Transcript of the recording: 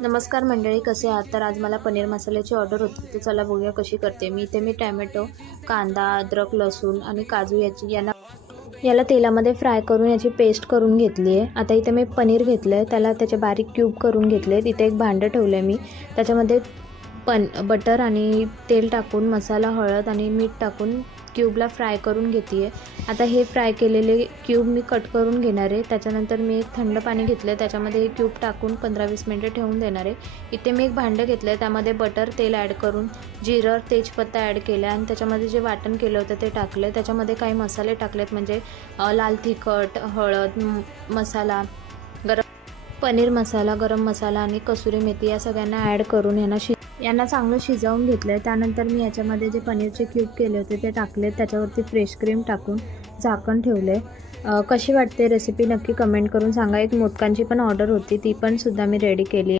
नमस्कार मंडळी, कसे आहात? तर आज मला पनीर मसाल्याची ऑर्डर होती, तर चला बघूया कशी करते मी. इथे मी टॅमॅटो, कांदा, अद्रक, लसूण आणि काजू याला तेलामध्ये फ्राय करून याची पेस्ट करून घेतली आहे. आता इथे मी पनीर घेतलं आहे, त्याचे बारीक क्यूब करून घेतले. इथे एक भांडं ठेवलं आहे मी, त्याच्यामध्ये बटर आणि तेल टाकून मसाला, हळद आणि मीठ टाकून क्यूबला फ्राय करून घेते आहे. आता हे फ्राय केलेले क्यूब मी कट करून घेणार आहे. त्याच्यानंतर मी एक थंड पाणी घेतलं आहे, त्याच्यामध्ये हे क्यूब टाकून 15-20 मिनटं ठेवून देणार आहे. इथे मी एक भांडं घेतलं आहे, त्यामध्ये बटर, तेल ॲड करून जिरं, तेजपत्ता ॲड केला आणि त्याच्यामध्ये जे वाटण केलं होतं ते टाकलं. त्याच्यामध्ये काही मसाले टाकलेत, म्हणजे लाल तिखट, हळद, मसाला, पनीर मसाला, गरम मसाला आणि कसुरी मेथी या सगळ्यांना ॲड करून यांना चांगलं शिजवून घेतलं आहे. त्यानंतर मी याच्यामध्ये जे पनीरचे क्यूब केले होते ते टाकले. त्याच्यावरती फ्रेश क्रीम टाकून झाकण ठेवले. कशी वाटते रेसिपी नक्की कमेंट करून सांगा. एक मोदकांची पण ऑर्डर होती, ती पण सुद्धा मी रेडी केली.